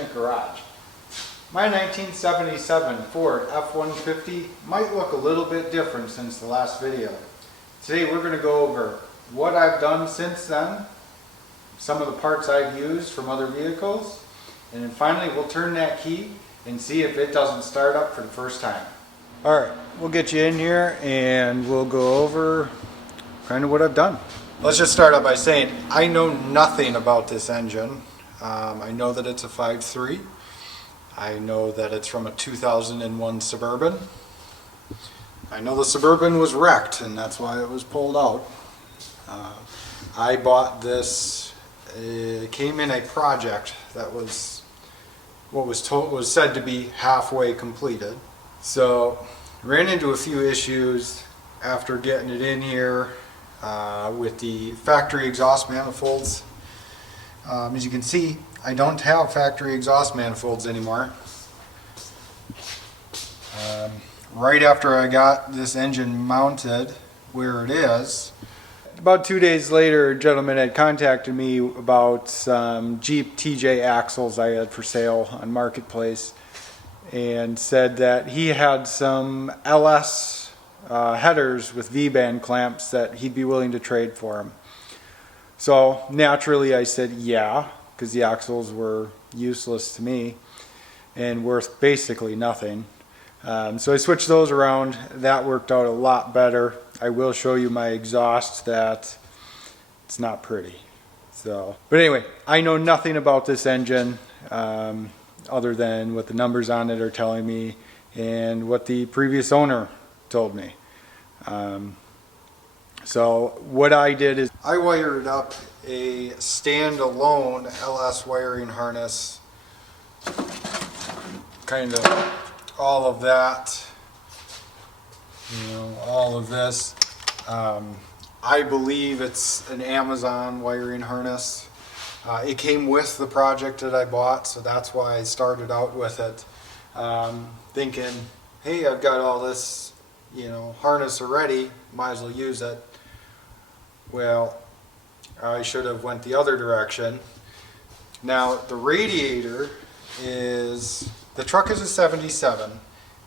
Machnik garage. My 1977 Ford F150 might look a little bit different since the last video. Today we're going to go over what I've done since then, some of the parts I've used from other vehicles, and then finally we'll turn that key and see if it doesn't start up for the first time. Alright, we'll get you in here and we'll go over kind of what I've done. Let's just start out by saying I know nothing about this engine. I know that it's a 5.3. I know that it's from a 2001 Suburban. I know the Suburban was wrecked and that's why it was pulled out. I bought this, it came in a project that was what was said to be halfway completed. So ran into a few issues after getting it in here with the factory exhaust manifolds. As you can see, I don't have factory exhaust manifolds anymore. Right after I got this engine mounted where it is, about 2 days later, a gentleman had contacted me about some Jeep TJ axles I had for sale on Marketplace and said that he had some LS headers with V-band clamps that he'd be willing to trade for them. So naturally I said yeah, because the axles were useless to me and worth basically nothing. So I switched those around. That worked out a lot better. I will show you my exhaust that it's not pretty. So, but anyway, I know nothing about this engine other than what the numbers on it are telling me and what the previous owner told me. So what I did is I wired up a standalone LS wiring harness, kind of all of that, all of this. I believe it's an Amazon wiring harness. It came with the project that I bought, so that's why I started out with it, thinking, hey, I've got all this, harness already, might as well use it. Well, I should have went the other direction. Now, the radiator is, the truck is a 77,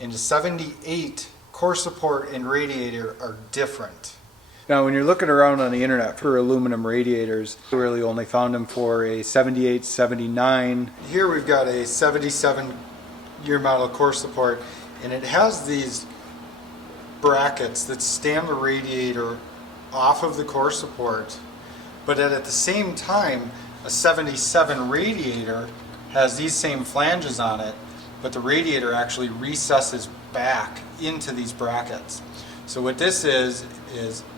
and the 78 core support and radiator are different. Now, when you're looking around on the internet for aluminum radiators, I really only found them for a 78, 79. Here we've got a 77 year model core support, and it has these brackets that stand the radiator off of the core support, but at the same time, a 77 radiator has these same flanges on it, but the radiator actually recesses back into these brackets. So what this is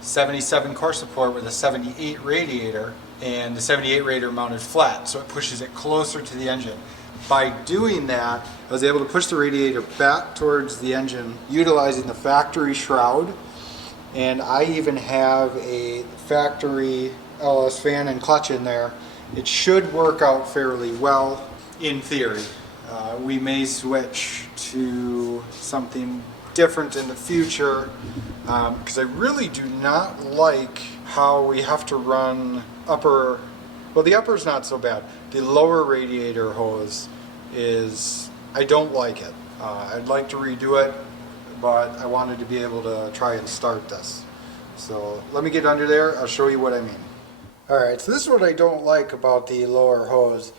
77 core support with a 78 radiator, and the 78 radiator mounted flat, so it pushes it closer to the engine. By doing that, I was able to push the radiator back towards the engine utilizing the factory shroud, and I even have a factory LS fan and clutch in there. It should work out fairly well in theory. We may switch to something different in the future because I really do not like how we have to run upper, well, the upper is not so bad. The lower radiator hose is, I don't like it. I'd like to redo it, but I wanted to be able to try and start this. So let me get under there, I'll show you what I mean. Alright, so this is what I don't like about the lower hose.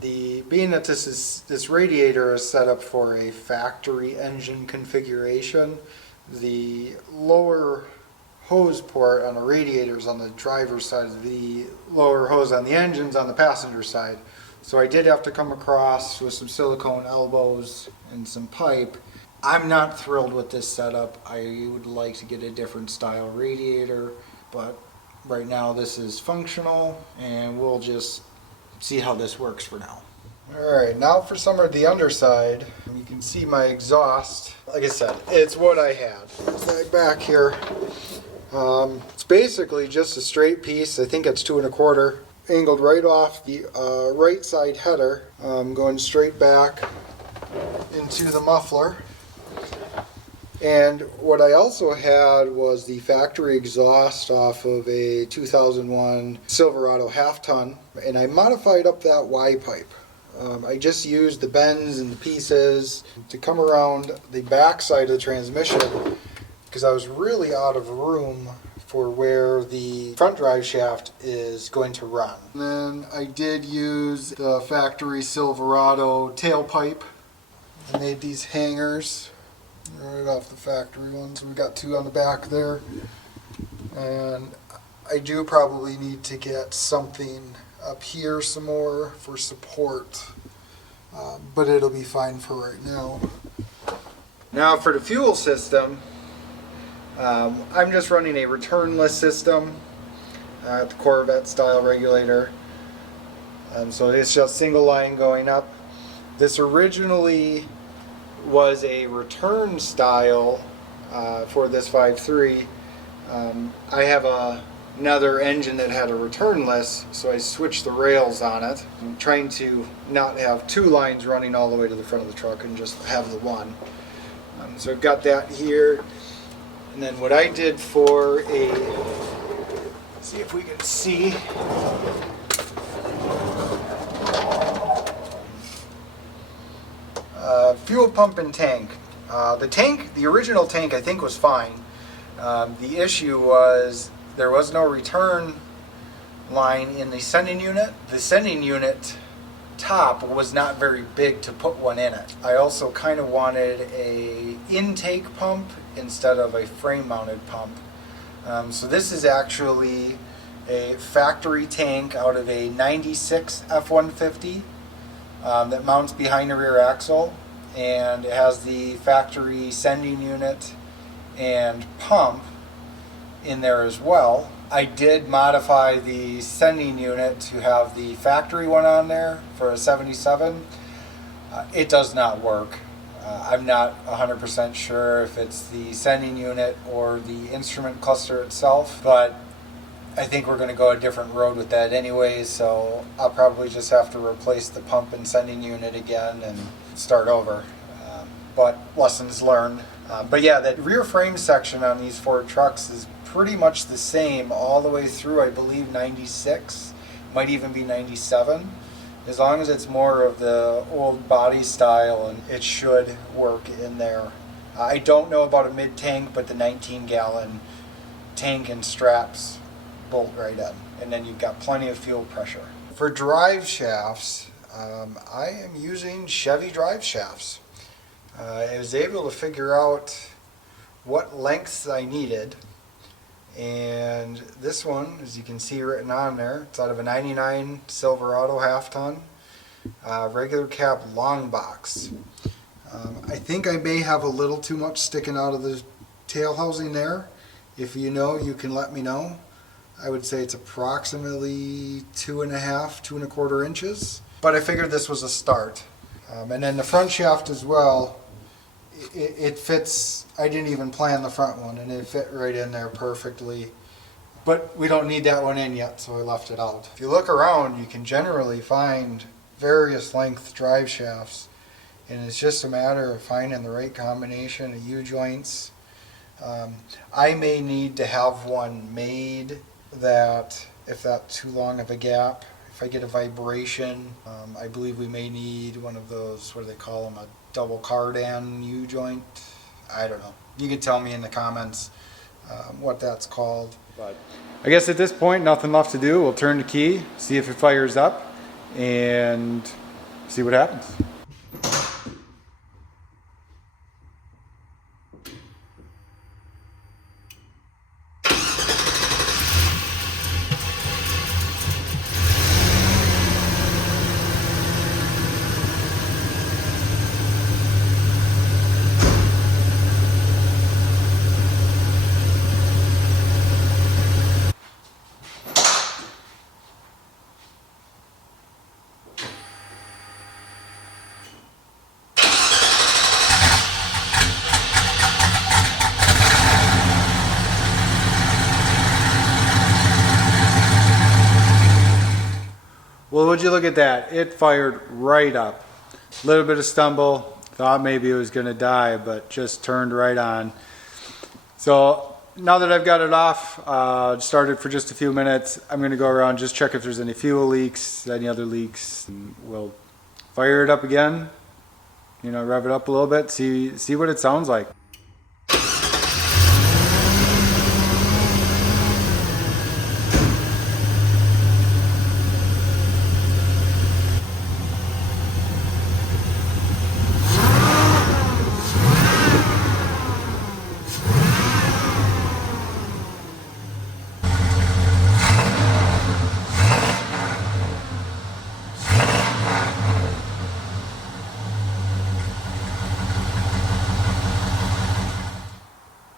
Being that this radiator is set up for a factory engine configuration, the lower hose port on the radiator is on the driver's side, the lower hose on the engine's on the passenger side. So I did have to come across with some silicone elbows and some pipe. I'm not thrilled with this setup. I would like to get a different style radiator, but right now this is functional and we'll just see how this works for now. Alright, now for some of the underside. You can see my exhaust. Like I said, it's what I had. Side back here. It's basically just a straight piece. I think it's 2 1/4. Angled right off the right side header. Going straight back into the muffler. And what I also had was the factory exhaust off of a 2001 Silverado half ton, and I modified up that Y pipe. I just used the bends and the pieces to come around the back side of the transmission because I was really out of room for where the front drive shaft is going to run. And then I did use the factory Silverado tailpipe. I made these hangers right off the factory ones. We got 2 on the back there. And I do probably need to get something up here some more for support, but it'll be fine for right now. Now for the fuel system, I'm just running a returnless system, the Corvette style regulator. So it's just single line going up. This originally was a return style for this 5.3. I have another engine that had a returnless, so I switched the rails on it. I'm trying to not have 2 lines running all the way to the front of the truck and just have the one. So I've got that here. And then what I did for let's see if we can see. Fuel pump and tank. The original tank I think was fine. The issue was there was no return line in the sending unit. The sending unit top was not very big to put one in it. I also kind of wanted a intake pump instead of a frame mounted pump. So this is actually a factory tank out of a 96 F150 that mounts behind the rear axle, and it has the factory sending unit and pump in there as well. I did modify the sending unit to have the factory one on there for a 77. It does not work. I'm not 100% sure if it's the sending unit or the instrument cluster itself, but I think we're going to go a different road with that anyway, so I'll probably just have to replace the pump and sending unit again and start over. But lessons learned. But yeah, that rear frame section on these Ford trucks is pretty much the same all the way through, I believe, 96, might even be 97. As long as it's more of the old body style, and it should work in there. I don't know about a mid-tank, but the 19-gallon tank and straps bolt right in. And then you've got plenty of fuel pressure. For drive shafts, I am using Chevy drive shafts. I was able to figure out what lengths I needed, and this one, as you can see written on there, it's out of a 99 Silverado half-ton regular cab long box. I think I may have a little too much sticking out of the tail housing there. If you know, you can let me know. I would say it's approximately 2.5, 2.25 inches, but I figured this was a start. And then the front shaft as well, it fits. I didn't even plan the front one, and it fit right in there perfectly. But we don't need that one in yet, so I left it out. If you look around, you can generally find various length drive shafts, and it's just a matter of finding the right combination of U-joints. I may need to have one made that, if that's too long of a gap, if I get a vibration, I believe we may need one of those, what do they call them, a double cardan U-joint. I don't know. You can tell me in the comments what that's called. But I guess at this point, nothing left to do. We'll turn the key, see if it fires up, and see what happens. Well, would you look at that? It fired right up. A little bit of stumble. Thought maybe it was going to die, but just turned right on. So now that I've got it off, started for just a few minutes, I'm going to go around, just check if there's any fuel leaks, any other leaks. And we'll fire it up again, you know, rev it up a little bit, see what it sounds like.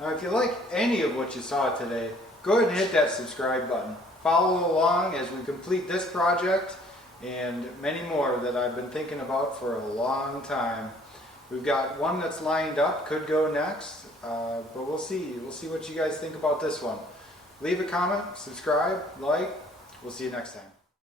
Now, if you like any of what you saw today, go ahead and hit that subscribe button. Follow along as we complete this project and many more that I've been thinking about for a long time. We've got one that's lined up, could go next, but we'll see. We'll see what you guys think about this one. Leave a comment, subscribe, like. We'll see you next time.